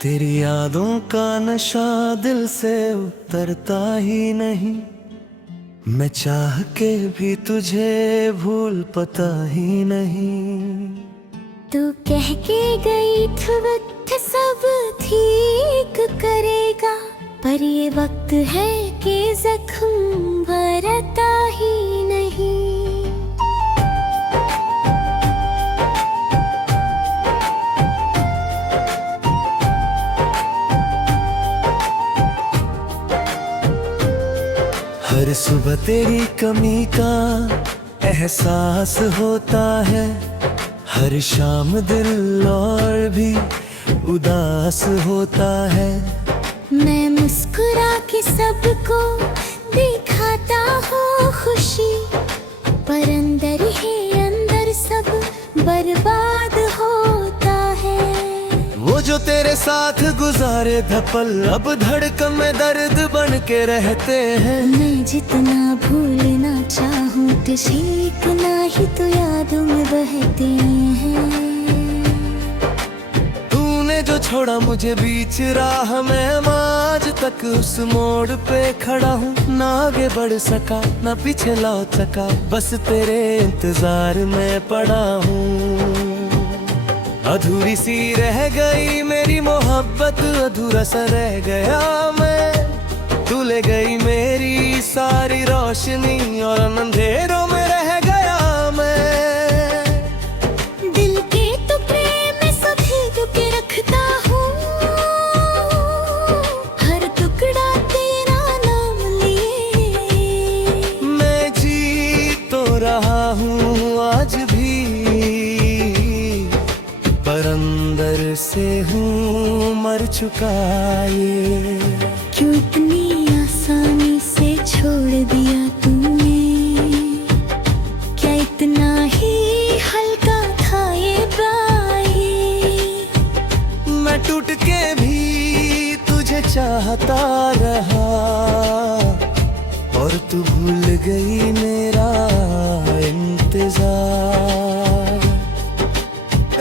तेरी यादों का नशा दिल से उतरता ही नहीं। मैं चाह के भी तुझे भूल पता ही नहीं। तू कह के गई थी वक्त सब ठीक करेगा, पर ये वक्त है कि जख्म भरता ही नहीं। हर सुबह तेरी कमी का एहसास होता है। हर शाम दिल और भी उदास होता है। मैं मुस्कुरा के सबको दिखाता हूँ खुशी, पर अंदर ही अंदर सब बर्बाद होता है। वो जो तेरे साथ गुजारे धपल अब धड़कन में दर्द बन के रहते हैं। मैं जितना भूलना चाहूँ तो सीखना ही तो यादों में बहते हैं। तूने जो छोड़ा मुझे बीच राह में, आज तक उस मोड़ पे खड़ा हूँ। ना आगे बढ़ सका ना पीछे लौट सका, बस तेरे इंतजार में पड़ा हूँ। अधूरी सी रह गई मेरी मोहब्बत, अधूरा सा रह गया मैं। तू ले गई मेरी सारी रोशनी और अंधेरों में रह गया मैं। दिल के टुकड़े में सभी के रखता हूँ, हर टुकड़ा तेरा नाम लिए। मैं जी तो रहा हूँ आज भी, पर अंदर से हूँ मर चुका ये। क्यों इतनी आसानी से छोड़ दिया तूने, क्या इतना ही हल्का था ये बाये। मैं टूट के भी तुझे चाहता रहा, और तू भूल गई मेरा इंतजार।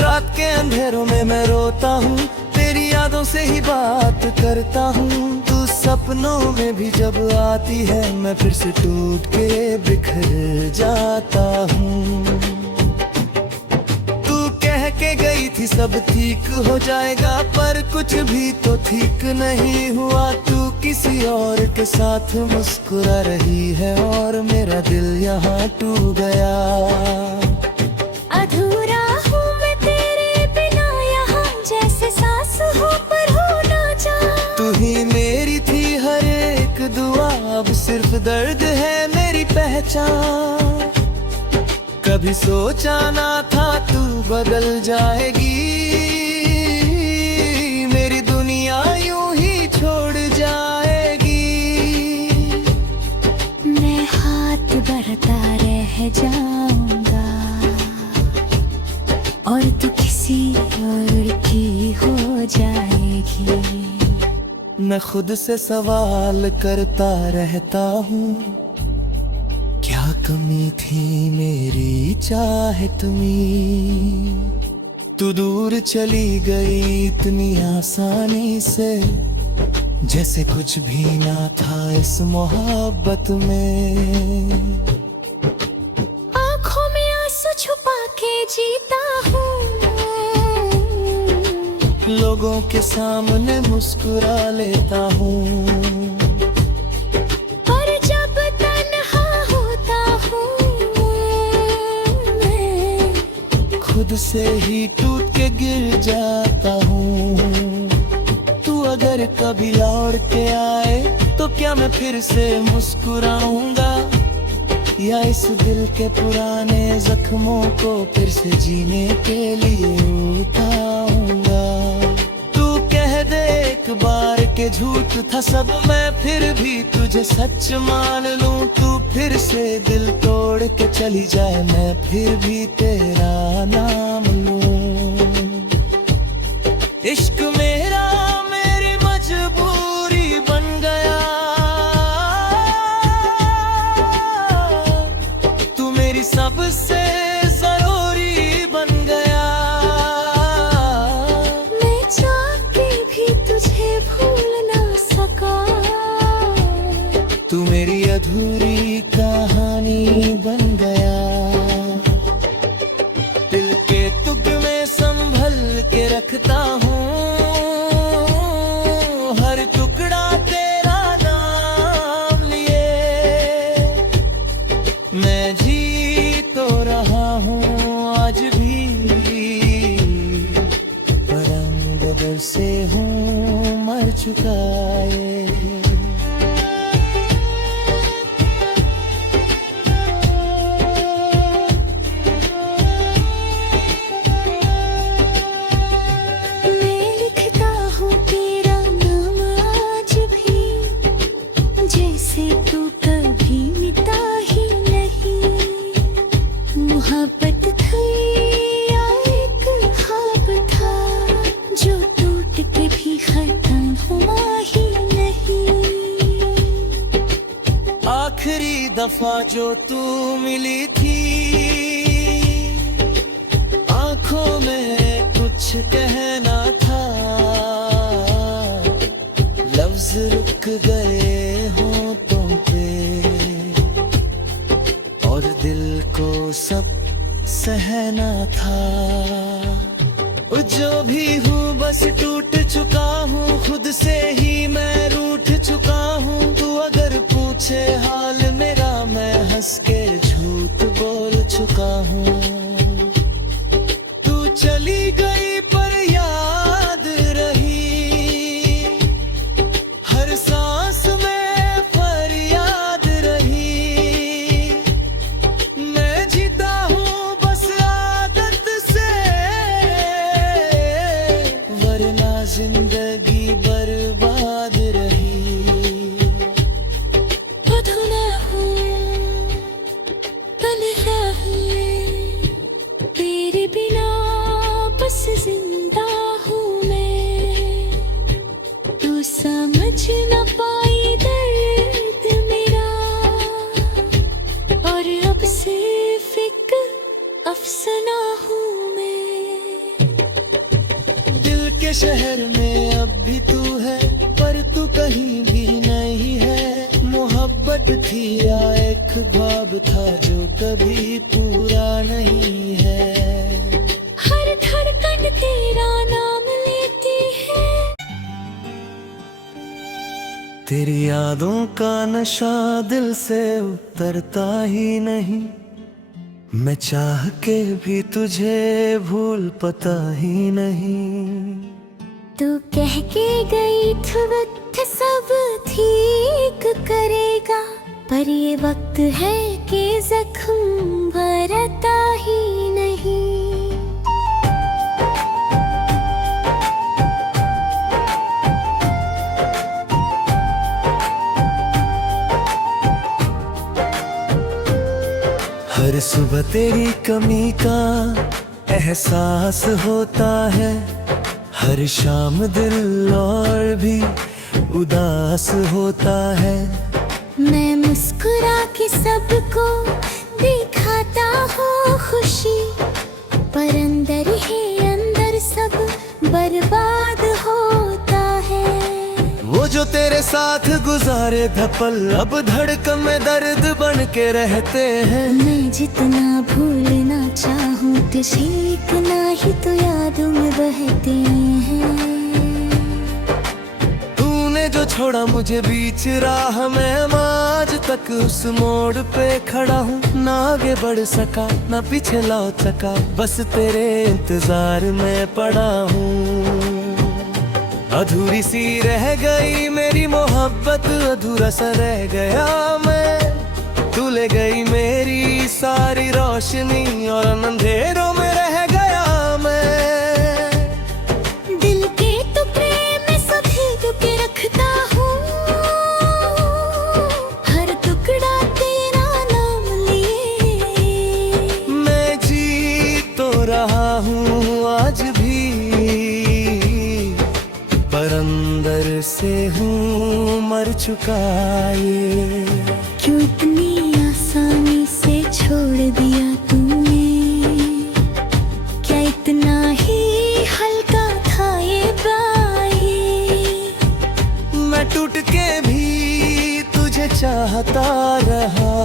रात के अंधेरों में मैं रोता हूँ, तेरी यादों से ही बात करता हूँ। तू सपनों में भी जब आती है, मैं फिर से टूट के बिखर जाता हूँ। तू कह के गई थी सब ठीक हो जाएगा, पर कुछ भी तो ठीक नहीं हुआ। तू किसी और के साथ मुस्कुरा रही है और मेरा दिल यहाँ टूट गया। अधूरा हूँ मैं तेरे बिना यहाँ, जैसे सांस हो पर हो ना चाह। तू ही मेरी थी हर एक दुआ, अब सिर्फ दर्द है मेरी पहचान। कभी सोचा ना था तू बदल जाएगी, मेरी दुनिया यूं ही छोड़ जाएगी। मैं हाथ बढ़ता रह जाऊंगा, और तू किसी और की हो जाएगी। मैं खुद से सवाल करता रहता हूँ, क्या कमी थी मेरी चाहत में। तू दूर चली गई इतनी आसानी से, जैसे कुछ भी ना था इस मोहब्बत में। आँखों में आंसू छुपा के जीता हूँ, लोगों के सामने मुस्कुरा लेता हूँ, पर जब तन्हा होता हूँ मैं खुद से ही टूट के गिर जाता हूँ। तू अगर कभी लौट के आए तो क्या मैं फिर से मुस्कुराऊंगा, या इस दिल के पुराने जख्मों को फिर से जीने के लिए उठाऊंगा। तू कह दे एक बार के झूठ था सब, मैं फिर भी तुझे सच मान लूं। तू फिर से दिल तोड़ के चली जाए, मैं फिर भी तेरा नाम लूं। इश्क मेरा मेरी मजबूरी बन गया, तू मेरी सबसे जरूरी बन गया। मैं चाह के भी लिखता हूँ हर टुकड़ा तेरा नाम लिए। मैं जी तो रहा हूँ आज भी, पर रंग बदल से हूँ मर चुका ये। मोहब्बत थी या एक ख्वाब था जो टूट के भी खत्म हुआ ही नहीं। आखिरी दफा जो तू मिली थी, आंखों में कुछ कहना था, लफ्ज रुक गए होठों पे और दिल को सब सहना था। जो भी हूँ बस टूट चुका हूँ, खुद से ही मैं रूठ चुका हूँ। तू अगर पूछे हाल मेरा, मैं हंस के झूठ बोल चुका हूँ। तू चली गई पर याद रही, हर सांस में फरियाद रही। मैं जीता हूँ बस आदत से, वरना जिंदगी बर्बाद रही। अधूरा हूँ तन्हाई, तेरे बिना बस जिंदा हूँ मैं। तू समझ न पाई दर्द मेरा, और अब सिर्फ एक अफसाना हूँ मैं। दिल के शहर में अब भी तू है, पर तू कहीं भी नहीं है। मोहब्बत थी या एक ख्वाब था जो कभी पूरा नहीं है। हर धड़कन तेरा नाम लेती है। तेरी यादों का नशा दिल से उतरता ही नहीं। मैं चाह के भी तुझे भूल पता ही नहीं। तू कह के गई थी वक्त सब ठीक करेगा, पर ये वक्त है कि जख्म भरता ही नहीं। हर सुबह तेरी कमी का एहसास होता है, हर शाम दिल और भी उदास होता है। मैं मुस्कुरा के सबको दिखाता हूँ खुशी, पर अंदर ही अंदर सब बर्बाद होता है। वो जो तेरे साथ गुजारे धपल अब धड़कन में दर्द बन के रहते हैं। मैं जितना भूलना चाहूँ तुझे, इतना ही तो यादों में बहते हैं। तूने जो छोड़ा मुझे बीच राह में, मैं आज तक उस मोड़ पे खड़ा हूँ। ना आगे बढ़ सका ना पीछे लौट सका, बस तेरे इंतजार में पड़ा हूँ। अधूरी सी रह गई मेरी मोहब्बत, अधूरा सा रह गया मैं। तू ले गई मेरी सारी रोशनी और अंधेरों में रह गया मैं। दिल के टुकड़े में सहेज के रखता हूँ, हर टुकड़ा तेरा नाम लिए। मैं जी तो रहा हूँ आज भी, पर अंदर से हूँ मर चुका ये। क्यों इतनी आसानी से छोड़ दिया तूने, क्या इतना ही हल्का था ये बाये। मैं टूट के भी तुझे चाहता रहा,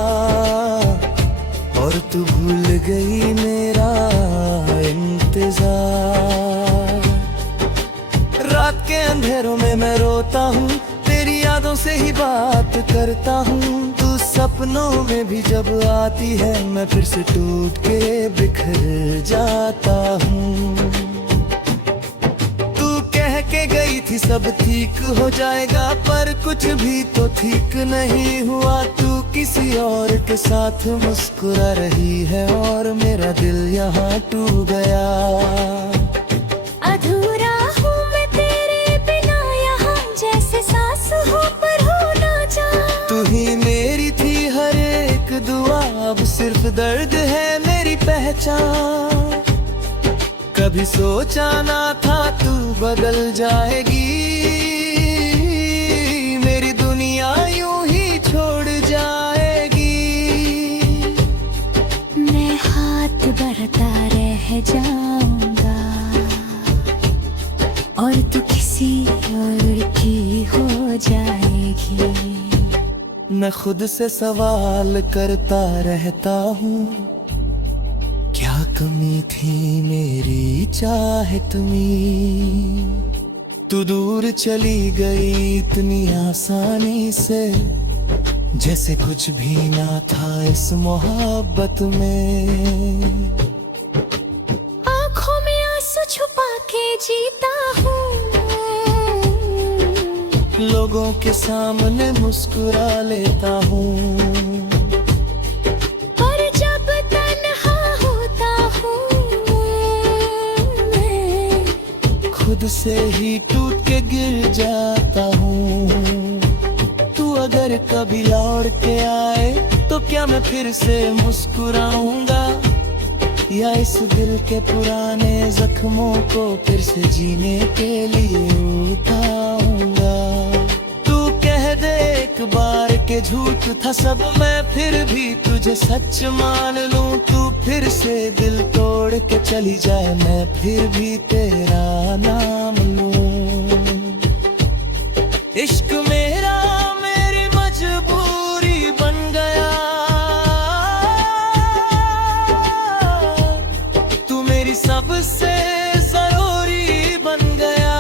और तू भूल गई मेरा इंतजार। अंधेरों में मैं रोता हूँ, तेरी यादों से ही बात करता हूँ। तू सपनों में भी जब आती है, मैं फिर से टूट के बिखर जाता हूँ। तू कह के गई थी सब ठीक हो जाएगा, पर कुछ भी तो ठीक नहीं हुआ। तू किसी और के साथ मुस्कुरा रही है और मेरा दिल यहाँ टूट गया। अधूरा हूँ मैं तेरे बिना यहाँ, जैसे सांस हो पर हो ना जा। तू ही मेरी थी हर एक दुआ, अब सिर्फ दर्द है मेरी पहचान। कभी सोचा ना था तू बदल जाएगी, मेरी दुनिया यूं ही छोड़ जाएगी। मैं हाथ बढ़ता रह जाऊंगा और तू किसी और की हो जाएगी। मैं खुद से सवाल करता रहता हूँ, क्या कमी थी मेरी चाहत में। तू दूर चली गई इतनी आसानी से, जैसे कुछ भी ना था इस मोहब्बत में। आँखों में आंसू छुपा के जीता हूँ, लोगों के सामने मुस्कुरा लेता हूँ, और जब तन्हा होता हूँ मैं खुद से ही टूट के गिर जाता हूँ। तू अगर कभी लौट के आए तो क्या मैं फिर से मुस्कुराऊंगा, या इस दिल के पुराने जख्मों को फिर से जीने के लिए उठाऊंगा। तू कह दे एक बार के झूठ था सब, मैं फिर भी तुझे सच मान लूं। तू फिर से दिल तोड़ के चली जाए, मैं फिर भी तेरा नाम लूं। इश्क मेरा मेरी मजबूरी बन गया, तू मेरी सबसे जरूरी बन गया।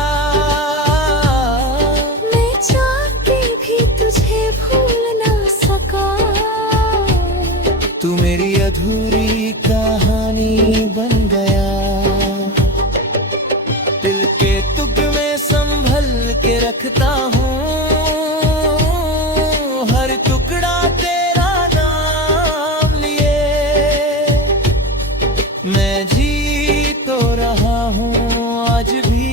मैं चाह के भी तुझे भूल ना सका, तू मेरी अधूरी कहानी बन गया। दिल के तुक में संभल के रखता हूँ, हर टुकड़ा तेरा नाम लिए। मैं जी तो रहा हूँ आज भी,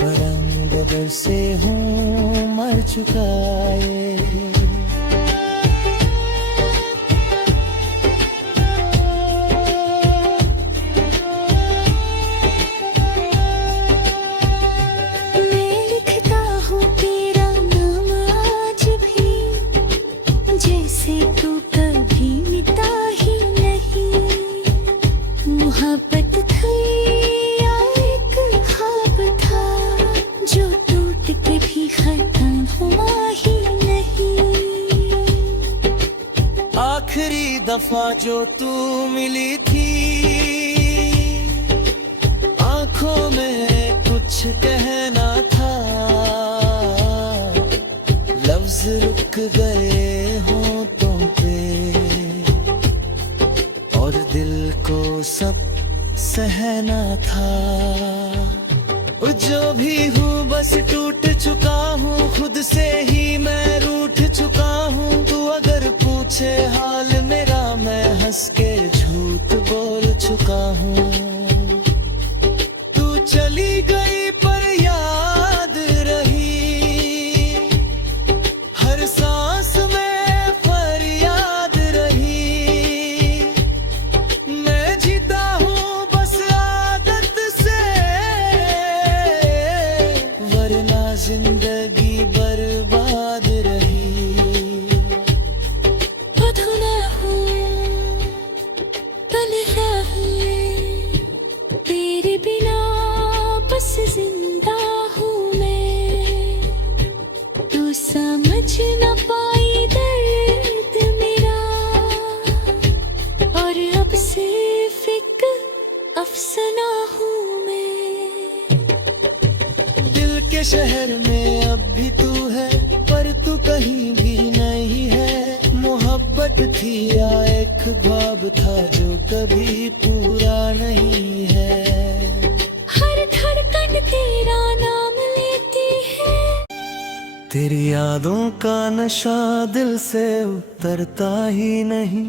पर अंदर से हूँ मर चुका ये। मैं लिखता हूँ तेरा नाम आज भी, जैसे तू कभी मिटा ही नहीं। मोहब्बत थी या एक ख्वाब था, जो टूट के भी खत्म हुआ ही नहीं। आखिरी दफा जो तू मिली थी, आंखों में कुछ कहना था। लफ्ज रुक गए होठों पे, और दिल को सब सहना था। जो भी हूँ बस टूट चुका हूँ, खुद से ही मैं रूठ चुका हूँ। तू अगर पूछे हाल मेरा, मैं हंस के झूठ बोल चुका हूँ। तू चली गई पर याद रही, हर सांस में फरियाद रही। मैं जीता हूँ बस आदत से, वरना जिंदगी बर्बाद रही। अधूरा हूँ, तन्हा हूँ, तेरे बिना बस जिंदा हूँ मैं। तू समझ न पाई दर्द मेरा, और अब सिर्फ एक अफसाना हूँ मैं। शहर में अब भी तू है, पर तू कहीं भी नहीं है। मोहब्बत थी या एक ख्वाब था जो कभी पूरा नहीं है। हर धड़कन तेरा नाम लेती है। तेरी यादों का नशा दिल से उतरता ही नहीं।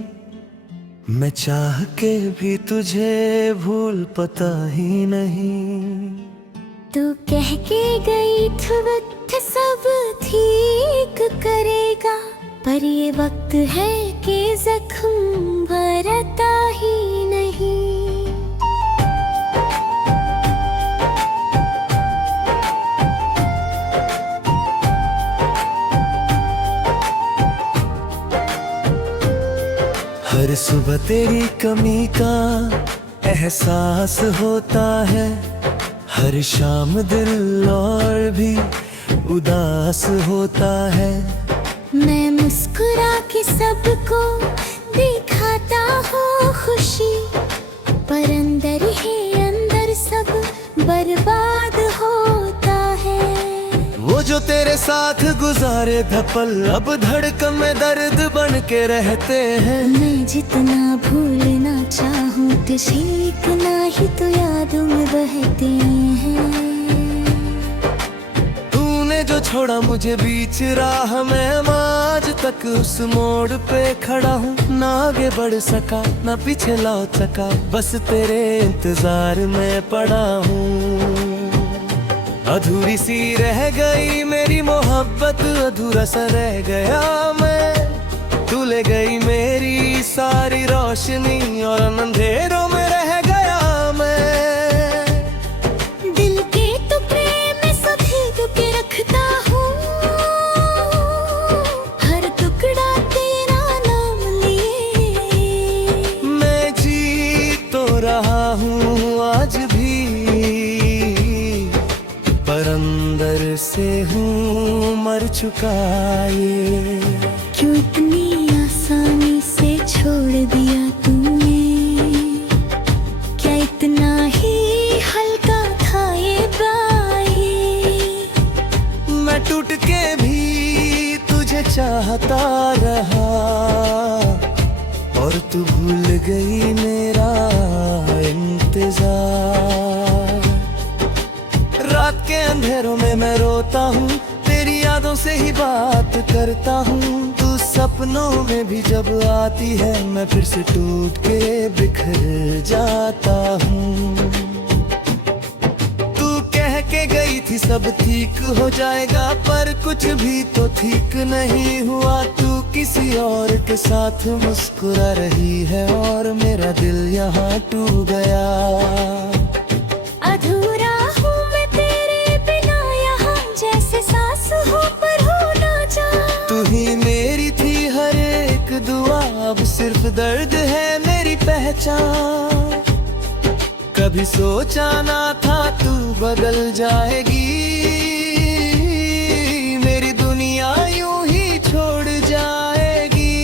मैं चाह के भी तुझे भूल पता ही नहीं। तू कह के गई थी वक्त सब ठीक करेगा, पर ये वक्त है कि जख्म भरता ही नहीं। हर सुबह तेरी कमी का एहसास होता है। हर शाम दिल और भी उदास होता है। मैं मुस्कुरा के सबको दिखाता हूँ खुशी, पर अंदर ही अंदर सब बर्बाद होता है। वो जो तेरे साथ गुजारे धपल अब धड़कन में दर्द बन के रहते हैं। मैं जितना भूलना चाहूँ तुझे इतना ही तो यादों में बहते हैं। तूने जो छोड़ा मुझे बीच राह में, आज तक उस मोड़ पे खड़ा हूँ। ना आगे बढ़ सका ना पीछे लौट सका, बस तेरे इंतजार में पड़ा हूँ। अधूरी सी रह गई मेरी मोहब्बत, अधूरा सा रह गया मैं। तू ले गई मेरी सारी रोशनी और अंधेरों में रह गया मैं। दिल के टुकड़े में सफेद के रखता हूँ, हर टुकड़ा तेरा नाम लिए। मैं जी तो रहा हूँ आज भी, पर अंदर से हूँ मर चुका ये। क्यों इतनी आसानी से छोड़ दिया तूने, क्या इतना ही हल्का था ये बाये। मैं टूट के भी तुझे चाहता रहा, और तू भूल गई मेरा इंतजार। रात के अंधेरों में मैं रोता हूँ, तेरी यादों से ही बात करता हूँ। तू सपनों में भी जब आती है, मैं फिर से टूट के बिखर जाता हूँ। तू कह के गई थी सब ठीक हो जाएगा, पर कुछ भी तो ठीक नहीं हुआ। तू किसी और के साथ मुस्कुरा रही है और मेरा दिल यहाँ टूट गया। अधूरा हूँ मैं तेरे बिना यहाँ, जैसे सांस हो पर हो ना जा। तू ही मेरी थी हर एक दुआ, अब सिर्फ दर्द है मेरी पहचान। कभी सोचा ना था तू बदल जाएगी, मेरी दुनिया यूं ही छोड़ जाएगी।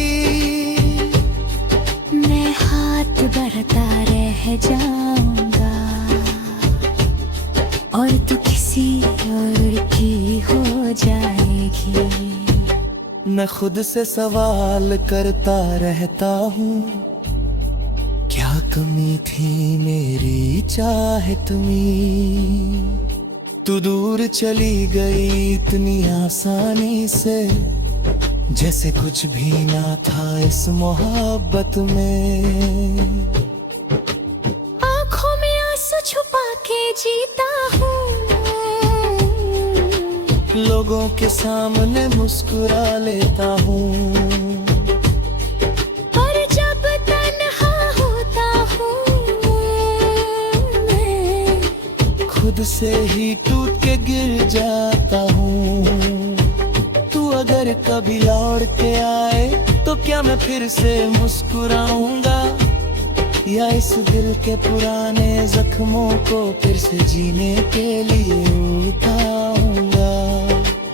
मैं हाथ बढ़ता रह जाऊंगा, और तू किसी और की हो जाएगी। मैं खुद से सवाल करता रहता हूँ, क्या कमी थी मेरी चाहत में। तू दूर चली गई इतनी आसानी से, जैसे कुछ भी ना था इस मोहब्बत में। आँखों में आंसू छुपा के जीता हूँ, लोगों के सामने मुस्कुरा लेता हूँ, पर जब तन्हा होता हूँ मैं खुद से ही टूट के गिर जाता हूँ। तू अगर कभी लौट के आए तो क्या मैं फिर से मुस्कुराऊंगा, या इस दिल के पुराने जख्मों को फिर से जीने के लिए उठाऊंगा।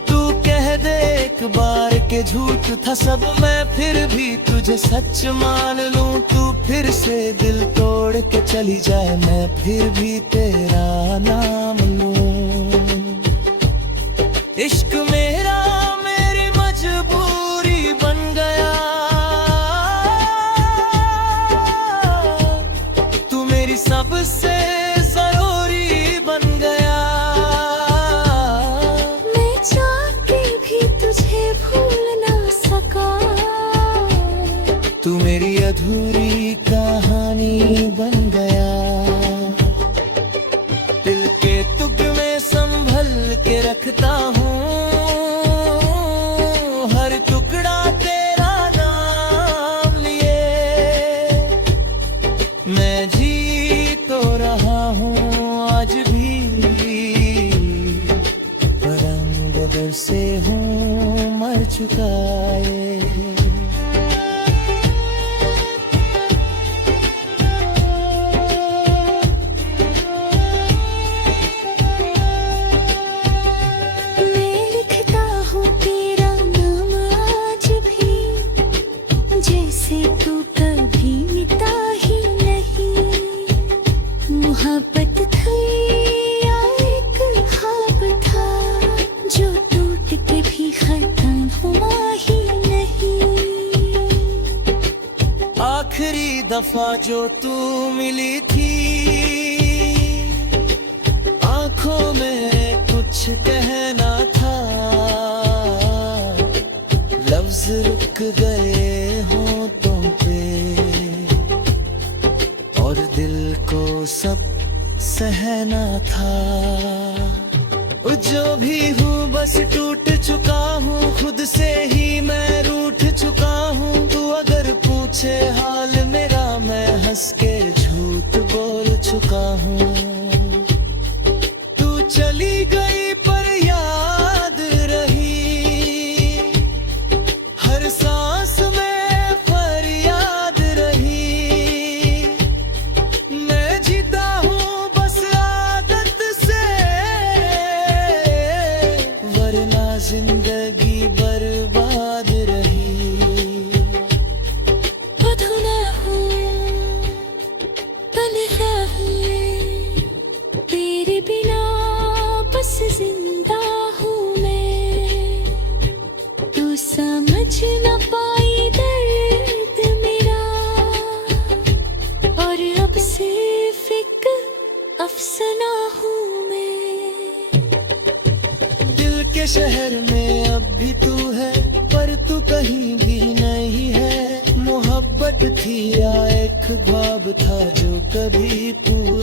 तू कह दे एक बार के झूठ था सब, मैं फिर भी तुझे सच मान लूं। तू फिर से दिल तोड़ के चली जाए, मैं फिर भी तेरा नाम लूं। तू मेरी अधूरी कहानी बन गया। दिल के तुक में संभल के रखता हूँ, हर टुकड़ा तेरा नाम लिए। मैं जी तो रहा हूँ आज भी, पर रंग बरसे हूँ मर चुका है। जैसे तू कभी मिटा ही नहीं। मोहब्बत थी या एक ख्वाब था, जो टूट के भी खत्म हुआ ही नहीं। आखिरी दफा जो तू मिली थी, आंखों में कुछ कहना था। लफ्ज रुक गए होठों पे, और दिल को सब सहना था। जो भी हूँ बस टूट चुका हूँ, खुद से ही मैं रूठ चुका हूँ। तू अगर पूछे हाल मेरा, मैं हंस के झूठ बोल चुका हूँ। तू चली गई पर याद रही, हर सांस में फरियाद रही। मैं जीता हूँ बस आदत से, वरना जिंदगी बर्बाद रही। अधूरा हूँ, तन्हा हूँ, तेरे बिना बस जिंदा हूँ मैं। तू समझ न पाई दर्द मेरा, और अब सिर्फ एक अफसाना हूँ मैं। दिल के शहर में अब भी तू है, पर तू कहीं भी नहीं है। मोहब्बत थी या एक ख्वाब था जो कभी पूरा